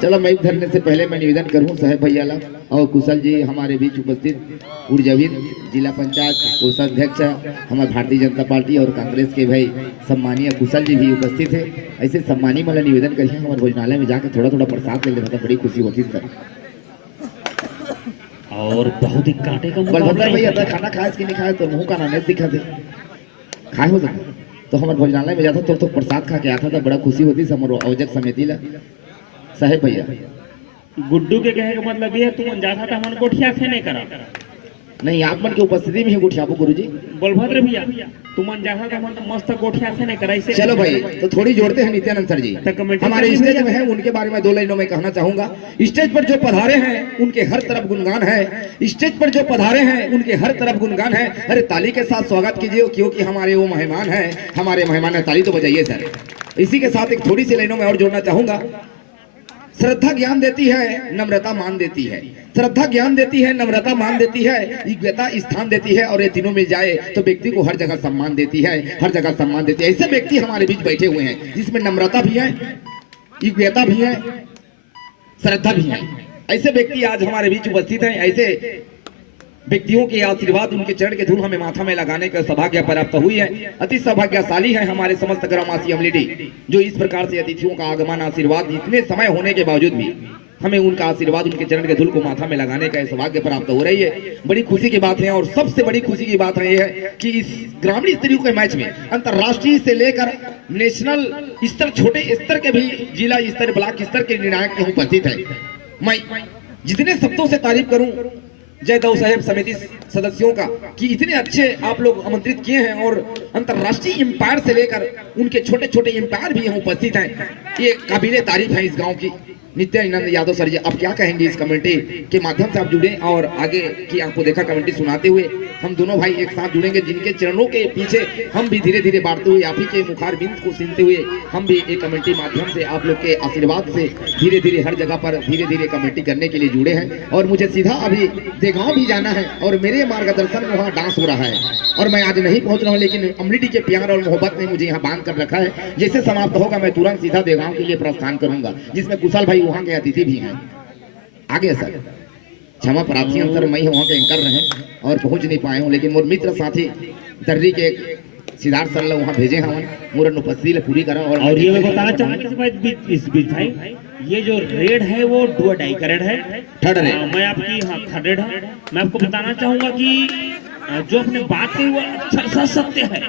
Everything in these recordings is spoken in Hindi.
चलो मैं धरने से पहले मैं निवेदन करूं साहेब भैया ला और कुशल जी हमारे बीच उपस्थित ऊर्जावीर जिला पंचायत कोषाध्यक्ष हमारे भारतीय जनता पार्टी और कांग्रेस के भाई सम्मानीय कुशल जी भी उपस्थित है। ऐसे सम्मानी वाला निवेदन करिए हमारे भोजनालय में जाकर थोड़ा थोड़ा प्रसाद ले लेना, बड़ी खुशी होती सर। और बहुत ही कांटे का बलभद्र भैया खाना खाए कि नहीं खाए तो मुंह का नाने दिखा दे खाए हो सकता तो हमारे भोजनालय में जाता तो प्रसाद खा के आता था, बड़ा खुशी होती हमारे आयोजक समिति ला साहेब भैया। गुड्डू के कहे का मतलब ये तुम जाता था मन गोठिया से नहीं करा नहीं आप मन की उपस्थिति में ही गोठियाबो गुरुजी। बलभद्र भैया तुम जाता था मन मस्त गोठिया से नहीं करा। चलो भाई तो थोड़ी जोड़ते हैं नित्यानंद सर जी हमारे स्टेज में है, उनके बारे में 2 लाइनों में कहना चाहूंगा। स्टेज पर जो पधारे हैं उनके हर तरफ गुणगान है, स्टेज पर जो पधारे हैं उनके हर तरफ गुणगान है। अरे ताली के साथ स्वागत कीजिए क्योंकि हमारे वो मेहमान है, हमारे मेहमान है, ताली तो बजाइए सर। इसी के साथ एक थोड़ी सी लाइनों में और जोड़ना चाहूंगा। श्रद्धा ज्ञान देती है, नम्रता मान देती है। श्रद्धा ज्ञान देती है, नम्रता मान देती है, योग्यता स्थान देती है और ये तीनों मिल जाए तो व्यक्ति को हर जगह सम्मान देती है, हर जगह सम्मान देती है। ऐसे व्यक्ति हमारे बीच बैठे हुए हैं जिसमें नम्रता भी है, योग्यता भी है, श्रद्धा भी है। ऐसे व्यक्ति आज हमारे बीच उपस्थित हैं। ऐसे व्यक्तियों के आशीर्वाद उनके चरण के धूल हमें माथा में लगाने का सौभाग्य प्राप्त हुई है। अति सौभाग्यशाली है हमारे समस्त ग्रामवासी अमलीडी जो इस प्रकार से अतिथियों का आगमन आशीर्वाद इतने समय होने के बावजूद भी हमें उनका आशीर्वाद उनके चरण के धूल को माथा में लगाने का सौभाग्य प्राप्त हो रही है। बड़ी खुशी की बात है और सबसे बड़ी खुशी की बात है कि इस ग्रामीण स्तरीय के मैच में अंतर्राष्ट्रीय से लेकर नेशनल स्तर, छोटे स्तर के भी, जिला स्तर, ब्लॉक स्तर के निर्णायक उपस्थित है। मैं जितने शब्दों से तारीफ करूं जयदेव साहेब समिति सदस्यों का कि इतने अच्छे आप लोग आमंत्रित किए हैं और अंतर्राष्ट्रीय एम्पायर से लेकर उनके छोटे छोटे एम्पायर भी यहाँ उपस्थित हैं। ये काबिले तारीफ है इस गांव की। नित्यानंद यादव सर जी आप क्या कहेंगे इस कमेटी के माध्यम से आप जुड़े और आगे की आपको देखा कमेटी सुनाते हुए हम दोनों भाई एक साथ जुड़ेंगे जिनके चरणों के पीछे हम भी धीरे धीरे बढ़ते हुए आप ही के मुखार बिंद को सुनते हुए हम भी एक कमेटी माध्यम से आप लोग के आशीर्वाद से धीरे धीरे हर जगह पर धीरे धीरे कमेटी करने के लिए जुड़े हैं। और मुझे सीधा अभी देगांव भी जाना है और मेरे मार्गदर्शन में वहाँ डांस हो रहा है और मैं आज नहीं पहुँच रहा हूँ, लेकिन अमलीडी के प्यार और मोहब्बत ने मुझे यहाँ बांध कर रखा है। जैसे समाप्त होगा मैं तुरंत सीधा देगांव के लिए प्रस्थान करूंगा जिसमें कुशल भाई वहाँ के अतिथि भी हैं। आगे सर क्षमा प्रार्थी अंतर मैं वहाँ के एंकर रहे और पहुँच नहीं पाए हूँ, लेकिन मोर मित्र साथी दर्री के सिद्धार्थ सर लोग वहाँ भेजे हैं मोर अनुपस्थिति पूरी करा। और ये मैं बताना चाहूँगा इस बीच भाई ये जो रेड है वो 2 डाई का रेड है, थर्ड रेड मैं आपकी थर्ड रेड है। मैं आपको बताना चाहूँगा कि जो अपने बात कही वो अच्छा सत्य है।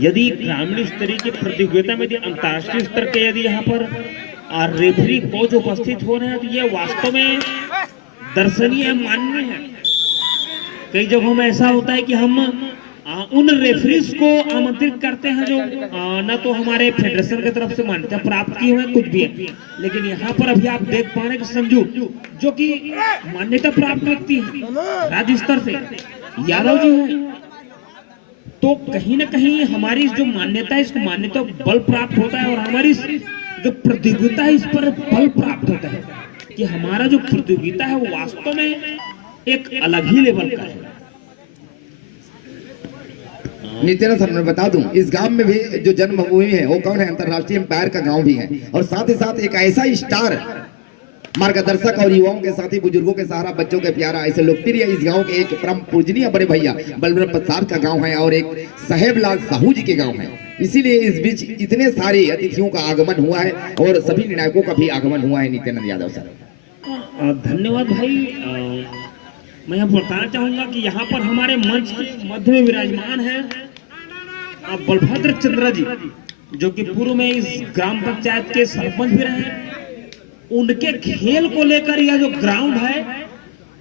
यदि ग्रामीण स्तरीय की प्रतियोगिता में यदि अंतर्राष्ट्रीय स्तर के यदि यहाँ पर रेफरी कोच उपस्थित हो रहे हैं तो ये वास्तव में दर्शनीय माननीय है। कई जगहों में ऐसा होता है कि हम उन रेफरीज को आमंत्रित करते हैं जो न तो हमारे फेडरेशन की तरफ से मान्यता प्राप्त की हुई कुछ भी है, लेकिन यहाँ पर अभी आप देख पा रहे हैं कि संजू जो कि मान्यता प्राप्त व्यक्ति है राज्य स्तर से यादव जी हैं, तो कहीं ना कहीं हमारी जो मान्यता है इसको मान्यता बल प्राप्त होता है और हमारी जो प्रतियोगिता है इस पर बल प्राप्त होता है कि हमारा जो प्रतियोगिता है वो वास्तव में एक अलग ही लेवल का है। नित्यानंद सर मैं बता दूं इस गांव में भी जो जन्मभूमि है वो कौन है, अंतर्राष्ट्रीय एम्पायर का गांव भी है और साथ ही साथ एक ऐसा स्टार मार्गदर्शक और युवाओं के साथ ही बुजुर्गों के सहारा बच्चों के प्यारा ऐसे लोकप्रिय इस गांव के एक परम पूजनीय बड़े भैया बलराम प्रसाद का गांव है और एक साहेबलाल साहू जी के गांव है। इसीलिए इस बीच इतने सारे अतिथियों का आगमन हुआ है और सभी निर्णायकों का भी आगमन हुआ है। नित्यानंद यादव सर धन्यवाद भाई। मैं यहाँ बताना चाहूंगा कि यहाँ पर हमारे मंच के मध्य में विराजमान है बलभद्र चंद्र जी जो कि पूर्व में इस ग्राम पंचायत के सरपंच भी रहे। उनके खेल को लेकर यह जो ग्राउंड है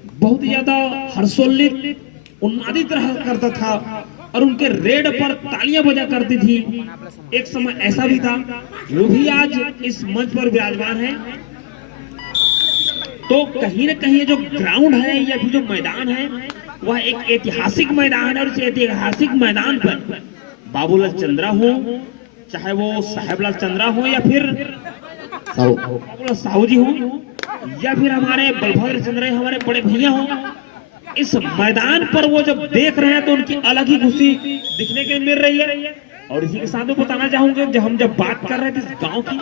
बहुत ज्यादा हर्षोल्लित उन्मादित रहा करता था और उनके रेड पर तालियां बजा करती थी। एक समय ऐसा भी था, वो भी आज इस मंच पर विराजमान है। तो कहीं ना कहीं जो ग्राउंड है या फिर जो मैदान है वह एक ऐतिहासिक मैदान है, और इस ऐतिहासिक मैदान पर बाबूलाल चंद्रा हो, चाहे वो साहेबलाल चंद्रा हो, या फिर बाबूलाल साहू जी हो, या फिर हमारे बलभद्र चंद्रा हमारे बड़े भैया हो, इस मैदान पर वो जब देख रहे हैं तो उनकी अलग ही खुशी दिखने के मिल रही है। और इसी के साथ में बताना चाहूंगा, जब हम बात कर रहे थे इस गांव की,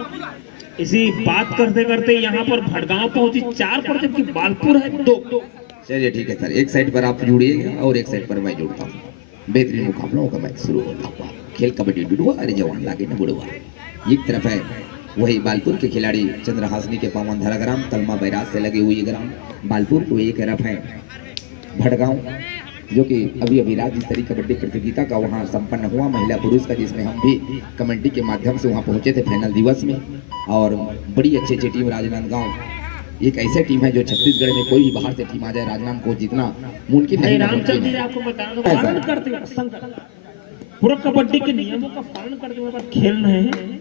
इसी बात करते करते यहाँ पर भटगांव पहुंची 4 पर, जबकि बालपुर है 2। चलिए ठीक है सर, एक साइड पर आप जुड़िएगा और एक साइड पर मैं जुड़ता हूँ। बेहतरीन मुकाबलों का मैच शुरू होता हुआ, खेल कबड्डी डुडुआ, अरे जवान लागे न बुढ़वा। एक तरफ है वही बालपुर के खिलाड़ी चंद्रहासनी के पावन धारा ग्राम तलमा बैराज से लगी हुई ग्राम बालपुर को, एक तरफ है भटगांव जो कि अभी राज्य स्तरीय कबड्डी प्रतियोगिता का वहां संपन्न हुआ महिला पुरुष का, जिसमें हम भी कमेटी के माध्यम से वहां पहुंचे थे फाइनल दिवस में। और बड़ी अच्छी टीम राजनांदगांव एक ऐसी टीम है जो छत्तीसगढ़ में कोई भी बाहर से टीम आ जाए राजनांद को जितना मुमकिन है। आपको बता दो, पालन करते हुए पूरा कबड्डी के नियमों का पालन करते हुए खेल रहे हैं।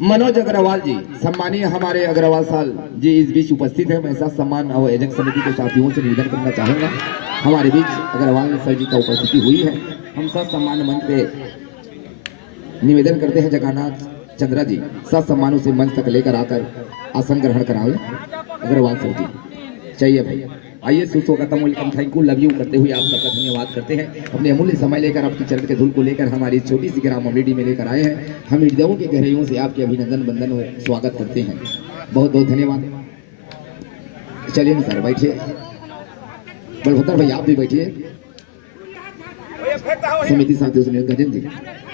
मनोज अग्रवाल जी, सम्मानीय हमारे अग्रवाल साल जी इस बीच उपस्थित है। मैं साथ सम्मान और एजेंट समिति के साथियों से निवेदन करना चाहूंगा, हमारे बीच अग्रवाल सर जी का उपस्थिति हुई है। हम साथ सम्मान मंच पे निवेदन करते हैं जगन्नाथ चंद्रा जी साथ सम्मानों से मंच तक लेकर आकर आसन ग्रहण करावे। अग्रवाल सर जी चाहिए भाई, आइए सुस्वागतम, welcome, thank you, love you करते हुए आप सबका धन्यवाद करते हैं। अपने अमूल्य समय लेकर आपकी चरण के धूल को लेकर हमारी छोटी सी ग्राम अमरेली में लेकर आए हैं। हम हृदयों के गहराइयों से आपके अभिनंदन बंदन और स्वागत करते हैं। बहुत बहुत धन्यवाद। चलिए सर बैठिए, बलभद्र भाई आप भी बैठिए। समिति साथियों से गजन जी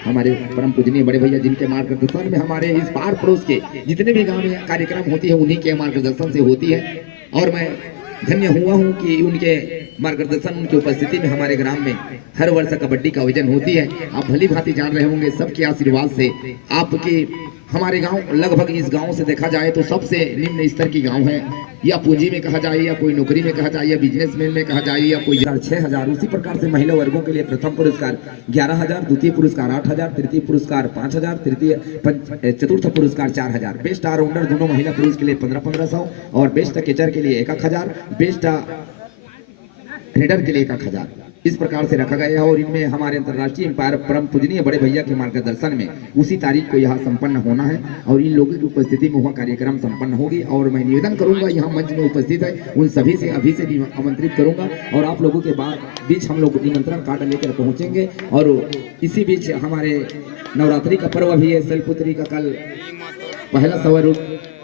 हमारे परम पूजनीय बड़े भैया, जिनके मार्गदर्शन में हमारे इस पार पड़ोस के जितने भी गांव में कार्यक्रम होती है उन्हीं के मार्गदर्शन से होती है। और मैं धन्य हुआ हूं कि उनके मार्गदर्शन, उनकी उपस्थिति में हमारे ग्राम में हर वर्ष कबड्डी का आयोजन होती है। आप भली भांति जान रहे होंगे, सबके आशीर्वाद से आपके हमारे गांव लगभग इस गांव से देखा जाए तो सबसे निम्न स्तर की गांव है, या पूंजी में कहा जाए, या कोई नौकरी में कहा जाए, या बिजनेसमैन में कहा जाए, या कोई 6,000। उसी प्रकार से महिला वर्गों के लिए प्रथम पुरस्कार 11,000, द्वितीय पुरस्कार 8,000, तृतीय पुरस्कार 5,000, चतुर्थ पुरस्कार 4,000। बेस्ट ऑलराउंडर दोनों महिला पुरुष के लिए 1500 और बेस्ट कैचर के लिए 1,000, बेस्ट रेडर के लिए 1,000। इस प्रकार से रखा गया है। और इनमें हमारे अंतर्राष्ट्रीय एम्पायर परम पूजनीय बड़े भैया के मार्गदर्शन में उसी तारीख को यहाँ संपन्न होना है और इन लोगों की उपस्थिति में वह कार्यक्रम संपन्न होगी। और मैं निवेदन करूंगा, यहाँ मंच में उपस्थित है उन सभी से अभी से भी आमंत्रित करूंगा और आप लोगों के बीच हम लोग निमंत्रण कार्ड लेकर पहुंचेंगे। और इसी बीच हमारे नवरात्रि का पर्व भी है। शैलपुत्री का कल पहला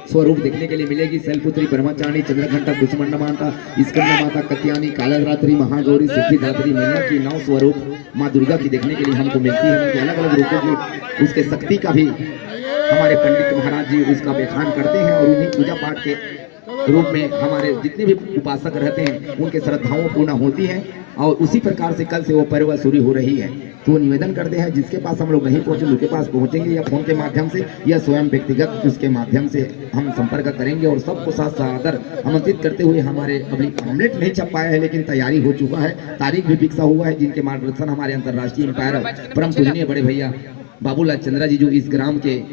स्वरूप देखने के लिए मिलेगी। शैलपुत्री, ब्रह्मचारिणी, चंद्रघंटा, कुष्मांडा माता, स्कंद माता, कत्यानी, कालरात्रि, महागौरी, सिद्धिदात्री मैया की 9 स्वरूप माँ दुर्गा की देखने के लिए हमको मिलती है। उनके अलग अलग रूपों की उसके शक्ति का भी हमारे पंडित महाराज जी उसका व्याख्यान करते हैं और उन्हीं पूजा पाठ के रूप में हमारे जितने भी उपासक रहते हैं उनके श्रद्धाओं पूर्ण होती है। और उसी प्रकार से कल से वो पर्व शुरू हो रही है। तो निवेदन करते हैं जिसके पास हम लोग नहीं पहुंचे उनके पास पहुंचेंगे, या फोन के माध्यम से या स्वयं व्यक्तिगत उसके माध्यम से हम संपर्क करेंगे। और सबको साथ सादर आमंत्रित करते हुए हमारे अभी ऑमलेट नहीं छप पाया है लेकिन तैयारी हो चुका है, तारीख भी फिक्स हुआ है, जिनके मार्गदर्शन हमारे अंतर्राष्ट्रीय एम्पायर परम पूजनीय बड़े भैया बाबूलाल चंद्रा जी जो इस ग्राम के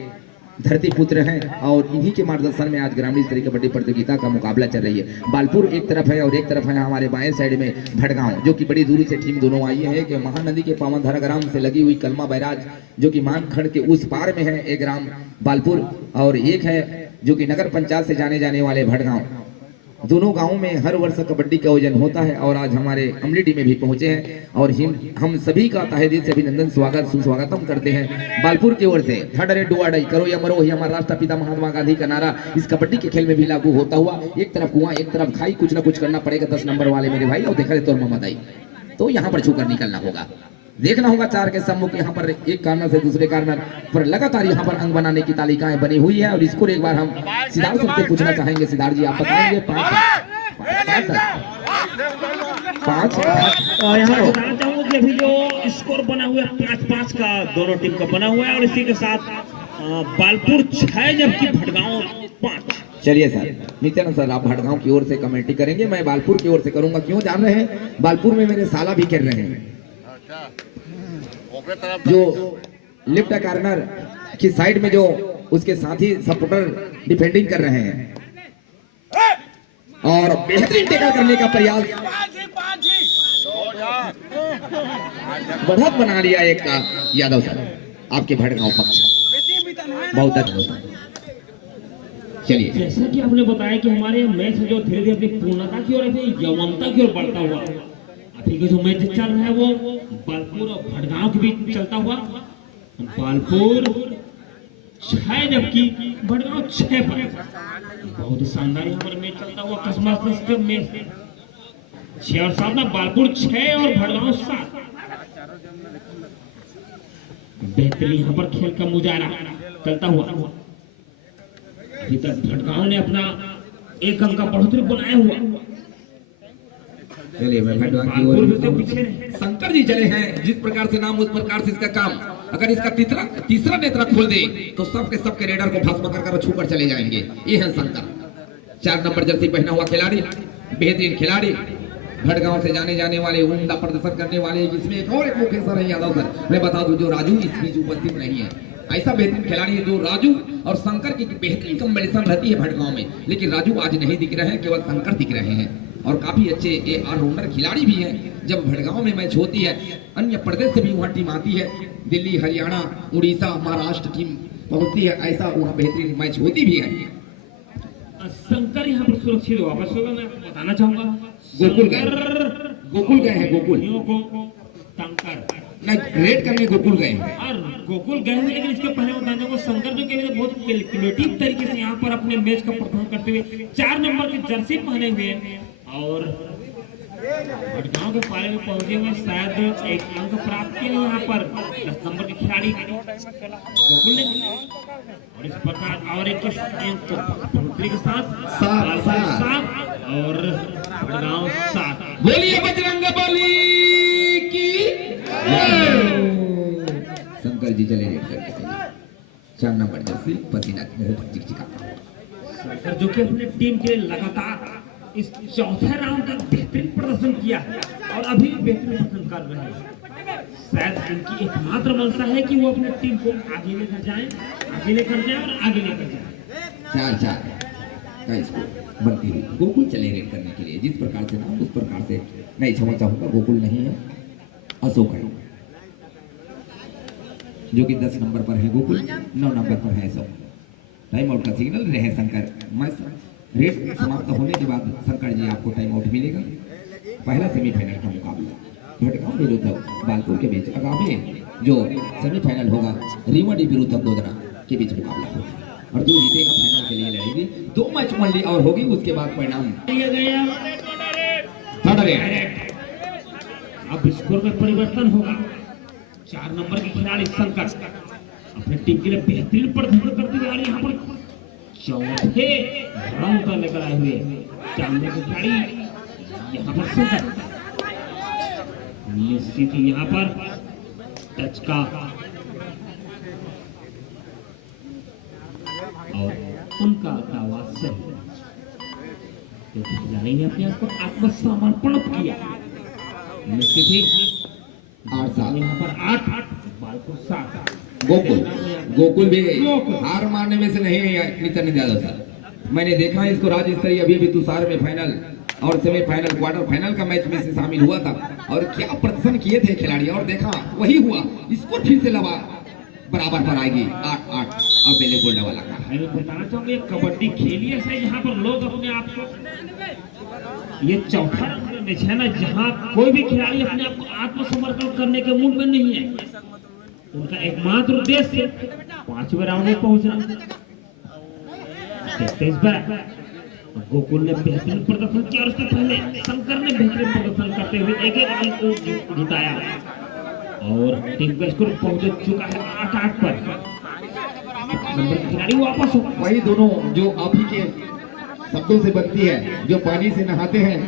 धरती पुत्र हैं और इन्हीं के मार्गदर्शन में आज ग्रामीण स्तरीय कबड्डी प्रतियोगिता का मुकाबला चल रही है। बालपुर एक तरफ है और एक तरफ है हमारे बाएं साइड में भटगांव, जो कि बड़ी दूरी से टीम दोनों आई है। कि महानदी के पावन धारा ग्राम से लगी हुई कलमा बैराज जो कि मानखंड के उस पार में है एक ग्राम बालपुर, और एक है जो कि नगर पंचायत से जाने वाले भटगांव। दोनों गांवों में हर वर्ष कबड्डी का आयोजन होता है और आज हमारे अमलेडी में भी पहुंचे हैं और हम सभी का तहे दिल से अभिनंदन स्वागत सुस्वागतम करते हैं। बालपुर की ओर से थर्ड डू अड़ई करो या मरो, ही हमारा राष्ट्रपिता महात्मा गांधी का नारा इस कबड्डी के खेल में भी लागू होता हुआ। एक तरफ कुआं एक तरफ खाई, कुछ ना कुछ करना पड़ेगा 10 नंबर वाले मेरे भाई। और देखा तो मोहम्मद आई तो यहाँ पर छूकर निकलना होगा, देखना होगा चार के सम्मुख यहाँ पर एक कार्नर से दूसरे कार्नर पर लगातार यहाँ पर अंक बनाने की तालिकाएं बनी हुई है। और इसको एक बार हम सिद्धार्थ से पूछना चाहेंगे। सिद्धार्थ जी आप बताएंगे 5 यहाँ बताना चाहूंगा कि अभी जो स्कोर बना हुआ है 5-5 का दोनों टीम का बना हुआ है और इसी के साथ बालपुर 6 जबकि भटगांव 5। चलिए सर, नित्यानंद सर आप भटगांव की ओर से कमेंट्री करेंगे, मैं बालपुर की ओर से करूंगा। क्यों जान रहे हैं, बालपुर में मेरे साला भी खेल रहे हैं। जो लेफ्ट कॉर्नर की साइड में जो उसके साथी सपोर्टर डिफेंडिंग कर रहे हैं और बेहतरीन टैकल करने का प्रयास, बढ़त बना लिया एक का यादव सर आपके भड़गांव पक्ष, बहुत अच्छा। चलिए, जैसा कि आपने बताया कि हमारे मैच जो धीरे धीरे अपनी पूर्णता की ओर अपनी यौवनता की ओर बढ़ता हुआ, अभी के जो मैच चल रहा है वो बालपुर और भड़गांव के बीच चलता हुआ। बालपुर 6 जबकि भड़गांव 6 पर, बहुत ही शानदार यहाँ पर मैच चलता हुआ। कसमस के मैच 6 और 7 ना, बालपुर 6 और भड़गांव 7। बेहतरीन यहाँ पर खेल का मुजाहरा चलता हुआ। अभी तक भड़गांव ने अपना 1 अंक का बढ़ोतरी बनाया हुआ। चलिए, मैं भड़गांव की ओर शंकर जी चले हैं, जिस प्रकार से नाम उस प्रकार से इसका काम। अगर इसका तीसरा नेत्र खोल दे तो सबके रेडर को भस्म कर छूकर चले जाएंगे। ये है शंकर, 4 नंबर जर्सी पहना हुआ खिलाड़ी, बेहतरीन खिलाड़ी, भड़गांव से जाने वाले, उम्दा प्रदर्शन करने वाले। जिसमें एक और मुख्य सर है यादव सर, मैं बता दूं जो राजू इस बीच उपस्थित नहीं है। ऐसा बेहतरीन खिलाड़ी है जो राजू और शंकर की बेहतरीन कॉम्बिनेशन रहती है भड़गांव में, लेकिन राजू आज नहीं दिख रहे हैं, केवल शंकर दिख रहे हैं। और काफी अच्छे ऑलराउंडर खिलाड़ी भी हैं। जब भड़गांव में मैच होती है, अन्य प्रदेश से भी वहाँ टीम आती है, दिल्ली, हरियाणा, उड़ीसा, महाराष्ट्र टीम पहुंचती है, ऐसा वहाँ बेहतरीन मैच होती भी है। शंकर यहाँ पर सुरक्षित वापस होगा, मैं बताना चाहूंगा। गोकुल गए हैं, गोकुल नहीं, रेड करने गोकुल गए हैं और गोकुल गए हैं। लेकिन इसके पहले बताना चाहूंगा, शंकर जो के बहुत कैलकुलेटिव तरीके से यहाँ पर अपने मैच का प्रदर्शन करते हुए 4 नंबर की जर्सी पहने हुए और भड़गांव के पाले में पहुंचे हुए, शायद 1 अंक प्राप्त किया यहाँ पर 10 नंबर के खिलाड़ी गोकुल ने। और इस प्रकार और एक बढ़ोतरी के साथ 7 और भड़गांव 7। बोलिए बजरंगबली की शंकर जी चले रेड करके 4 नंबर जर्सी पसीना बहुत चिकचिका। शंकर जो कि अपनी टीम के लगातार इस चौथे राउंड तक बेहतरीन प्रदर्शन किया और अभी भी बेहतरीन प्रदर्शन कर रहे हैं। शायद इनकी एकमात्र मंशा है कि वो अपनी टीम को आगे लेकर जाएं और आगे लेकर जाएं। 4-4 का स्कोर बनती हुई गोकुल चले रेड करने के लिए, जिस प्रकार से नाम उस प्रकार से नहीं क्षमा चाहूंगा। गोकुल नहीं है, अशोक है जो कि 10 नंबर पर है गोकुल, 9 नंबर पर है अशोक। टाइम आउट का सिग्नल रहे शंकर। रेड समाप्त होने के बाद शंकर जी आपको टाइम आउट मिलेगा। पहला सेमीफाइनल का मुकाबला भड़गांव विरुद्ध बालपुर के बीच, आगामी जो सेमीफाइनल होगा रीवाडी विरुद्ध गोदरा के बीच मुकाबला होगा और जो जीतेगा फाइनल के लिए लड़ेगी। 2 मैच ओनली और होगी, उसके बाद परिणाम अब स्कोर में परिवर्तन होगा। 4 नंबर के खिलाड़ी शंकर अपने टीम के लिए बेहतरीन प्रदर्शन करते हुए यहाँ पर चौथे राउंड पर लेकर आए हुए 4 नंबर के खिलाड़ी यहाँ पर शंकर निश्चित ही यहाँ पर टच का और उनका आवाज से खिलाड़ी ने अपने आप को आत्मसमर्पण किया। निश्चित ही 8-7 यहाँ पर 8 बालपुर 7। गोकुल भी हार मानने में से नहीं है नितिन यादव सर। मैंने देखा है इसको राज्य स्तरीय अभी भी तुषार में फाइनल और सेमीफाइनल क्वार्टर फाइनल का मैच में से शामिल हुआ था और क्या प्रदर्शन किए थे खिलाड़ी, और देखा वही हुआ। इसको फिर से लगा बराबर पर आएगी 8-8 अब बेले गोल्डा वाला का। मैं बताना चाहूंगा कबड्डी खेली है यहाँ पर लोग अपने आप को, ये चौथा मैच है ना जहाँ कोई भी खिलाड़ी अपने आप को आत्मसमर्पण करने के मूड में नहीं है। उनका एकमात्र उद्देश्य 5वें राउंड में पहुंचना। गोकुल ने बेहतरीन प्रदर्शन किया और उसके पहले शंकर ने बेहतरीन प्रदर्शन करते हुए एक अंक को जुटाया और टीम का स्कोर पहुंच चुका है 8-8 पर। नंबर खिलाड़ी वापस हो, वही दोनों जो आप ही के शब्दों से बनती है। जो पानी से नहाते हैं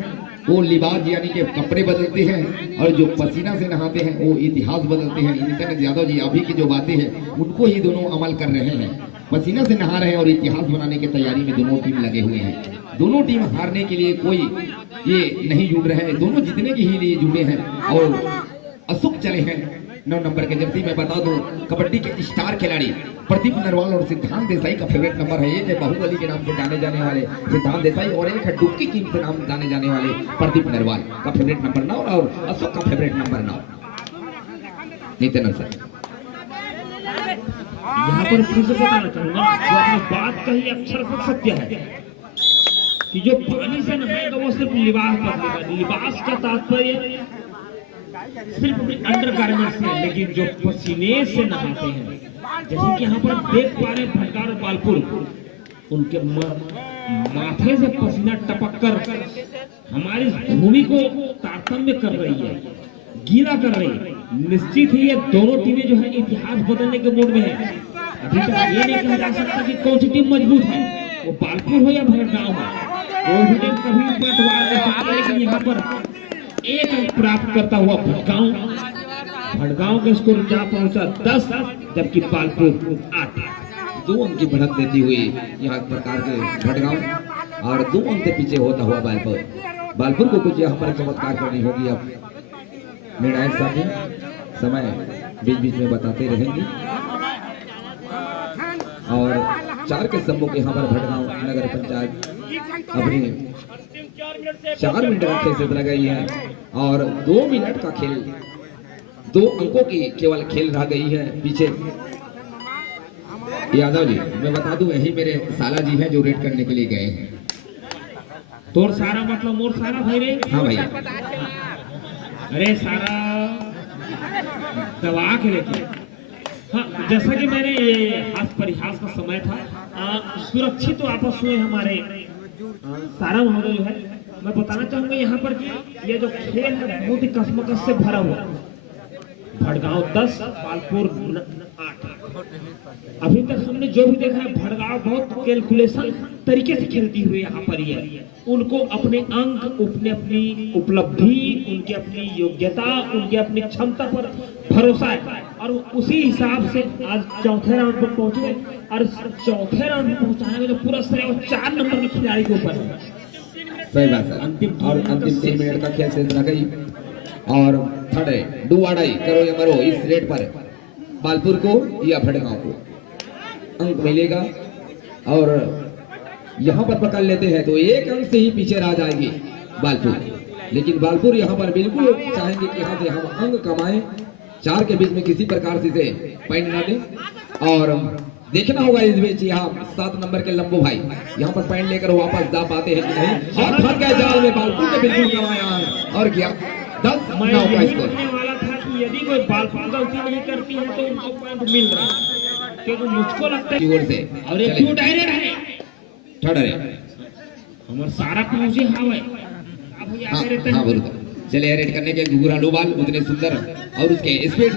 वो लिबास यानी कि कपड़े बदलते हैं और जो पसीना से नहाते हैं वो इतिहास बदलते हैं। नितिन यादव जी अभी की जो बातें हैं उनको ही दोनों अमल कर रहे हैं। पसीना से नहा रहे हैं और इतिहास बनाने की तैयारी में दोनों टीम लगे हुए हैं। दोनों टीम हारने के लिए कोई ये नहीं जुड़ रहे हैं, दोनों जीतने के ही लिए जुड़े हैं। और अशोक चले हैं 9 नंबर के जर्सी में बता दूं कबड्डी के स्टार खिलाड़ी प्रदीप नरवाल और सिद्धांत देसाई का फेवरेट नंबर है। एक है बाहुबली के नाम से जाने जाने वाले सिद्धांत देसाई और एक है डुबकी किंग से नाम जाने जाने वाले प्रदीप नरवाल का फेवरेट नंबर 9 और अशोक का फेवरेट नंबर 9। नितिन सर यहाँ पर फिर से बताना चाहूंगा जो आपने बात कही अक्षरशः सत्य है कि जो पानी से नहाएगा वो सिर्फ लिबास बदलेगा। लिबास का तात्पर्य सिर्फ अंडर गारमेंट्स है, लेकिन जो पसीने से नहाते हैं जैसे कि यहाँ पर आप देख पा रहे हैं भटगांव और बालपुर, उनके माथे से पसीना टपक कर हमारी भूमि को तारतम्य कर रही है, गीला कर रही है। निश्चित ही ये दोनों टीमें जो है इतिहास बदलने के मूड में है। अभी तक ये नहीं कहा जा सकता कि कौन सी टीम मजबूत है, वो बालपुर हो या भटगांव हो, वो भी टीम कभी पलटवार नहीं सकता। लेकिन यहाँ पर एक अंक प्राप्त करता हुआ भटगांव के स्कोर जा पहुंचा 10, जबकि बालपुर 8। 2 अंक की बढ़त देती हुई यहाँ प्रकार के भटगांव और 2 अंक से पीछे होता हुआ बालपुर को कुछ यहाँ पर चमत्कार करनी होगी। अब निर्णायक साथी समय बीच बीच में बताते रहेंगे और 4 के सम्मुख यहाँ पर भटगांव नगर पंचायत अपनी 4 मिनट का खेल से लगाई है और 2 मिनट का खेल 2 अंकों की केवल खेल रह गई है पीछे। यादव जी मैं बता दूं यही मेरे साला जी हैं जो रेड करने के लिए गए हैं। तोर सारा मतलब मोर सारा भाई रे। हाँ भैया। अरे सारा दबा के लेके। हाँ जैसा कि मैंने ये हास परिहास का समय था, सुरक्षित तो आपस में हमारे सारा महोदय जो है, मैं बताना चाहूंगा यहाँ पर कि ये जो खेल है बहुत ही कसमकस से भरा हुआ। भटगांव 10 बालपुर 8। अभी तक हमने जो भी देखा है भटगांव बहुत कैलकुलेशन तरीके से खेलती हुई यहाँ पर ही है। उनको अपने अंक, अपनी उपलब्धि, उनकी अपनी योग्यता, उनकी अपनी क्षमता पर भरोसा है और उसी हिसाब से आज चौथे राउंड पर पहुंचे और चौथे राउंड में पहुंचाने में जो पूरा श्रेय 4 नंबर के खिलाड़ी के ऊपर है। सही बात है। अंतिम 3 मिनट का खेल शेष रह गई और थर्ड डू और डाई करो या मरो इस रेट पर बालपुर को या भटगांव को अंक मिलेगा और यहाँ पर पकड़ लेते हैं तो 1 अंक से ही पीछे रह जाएगी बालपुर। लेकिन बालपुर यहाँ पर बिल्कुल चाहेंगे कि यहाँ से हम अंक कमाएं, 4 के बीच में किसी प्रकार से पॉइंट ना दें। और देखना होगा इस बीच यहाँ 7 नंबर के लंबो भाई यहाँ पर पॉइंट लेकर वापस जा पाते हैं कि नहीं। और फंस गए जाल में, बालपुर ने बिल्कुल कमाया और क्या 10-9 का स्कोर। यदि कोई बालपुर गलती नहीं करती है तो उनको पॉइंट मिल रहा है, क्योंकि मुझको लगता है से और ये क्यों डायरेक्ट है थर्ड है हमारा सारा पहुंचे। हाँ भाई हाँ बरोबर। चलिए रेड करने के गुगुरा लोबाल उतने सुंदर और उसके स्पीड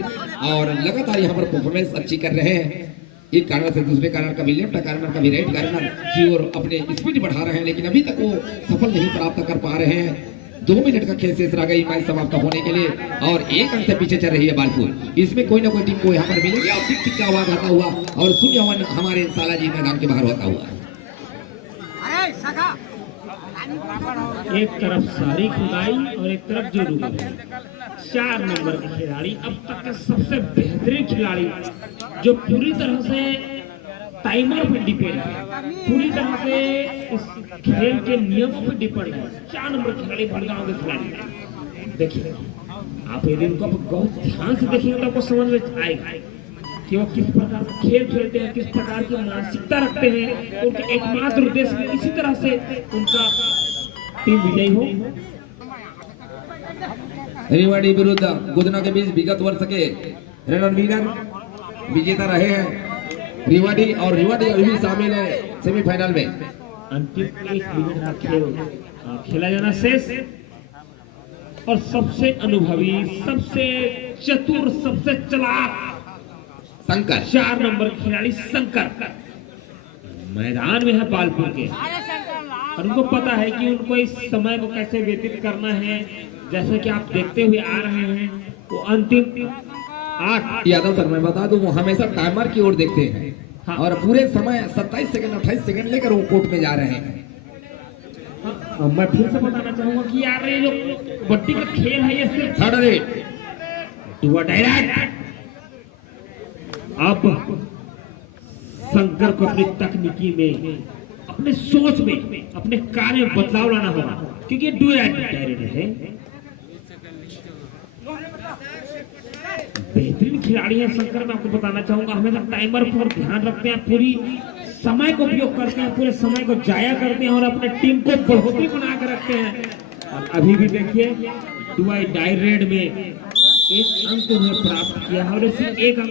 और लगातार यहाँ पर परफॉर्मेंस अच्छी कर रहे हैं। एक कारण से दूसरे कारण कभी लेफ्ट कार्नर कभी राइट कार्नर की ओर अपने स्पीड बढ़ा रहे हैं, लेकिन अभी तक वो सफल नहीं प्राप्त कर पा रहे हैं। 2 मिनट का खेल शेष रह गई मैच समाप्त होने के लिए और 1 अंक से पीछे चल रही है बालपुर। इसमें कोई ना कोई टीम को यहाँ पर मिलेगी और टिक टिक का आवाज आता हुआ और सूर्यवन हमारे साला जी मैदान के बाहर होता हुआ। एक तरफ सारी खुदाई और एक तरफ जो रुक है। 4 नंबर के खिलाड़ी अब तक के सबसे बेहतरीन खिलाड़ी जो पूरी तरह से टाइमर पर डिपेंड है, पूरी तरह से इस खेल के नियमों पर डिपेंड है। 4 नंबर खिलाड़ी भटगांव के खिलाड़ी। देखिए आप यदि उनको बहुत ध्यान से देखेंगे तो आपको समझ में आएगा कि वो किस प्रकार खेल खेलते हैं, किस प्रकार की मानसिकता रखते हैं। उनका एकमात्र उद्देश्य इसी तरह से उनका टीम विजयी हो। रेवाड़ी विरुद्ध गुदना के बीच विगत वर्ष के रणवीर विजेता रहे हैं रेवाड़ी और रेवाड़ी अभी भी शामिल है सेमीफाइनल में। अंतिम 1 मिनट का खेल खेला जाना शेष और सबसे अनुभवी, सबसे चतुर, सबसे चालाक शंकर 4 नंबर खिलाड़ी शंकर मैदान में है बालपुर के और उनको पता है कि उनको इस समय को कैसे व्यतीत करना है। जैसे कि आप देखते हुए आ रहे हैं वो अंतिम 8 यादव सर मैं बता दूं वो हमेशा टाइमर की ओर देखते हैं। हाँ। और पूरे समय 27 सेकंड 28 सेकंड लेकर वो कोर्ट में जा रहे हैं। हाँ। मैं फिर से बताना चाहूंगा कि यार ये जो कबड्डी का खेल है ये सिर्फ थर्ड रेट दुआ डायरेक्ट। अब शंकर को अपनी तकनीकी में, अपने सोच में, अपने कार्य में बदलाव लाना होगा, क्योंकि ये डुआ डायरेक्ट है। बेहतरीन खिलाड़ी है शंकर, मैं आपको बताना चाहूंगा। हमेशा टाइमर पर ध्यान रखते हैं, पूरी समय को उपयोग करते हैं, पूरे समय को जाया करते हैं और अपने टीम को बढ़ोतरी बना कर रखते हैं। और अभी भी देखिए डुआ डायरेक्ट में एक अंक उन्हें प्राप्त किया है और सिर्फ एक अंक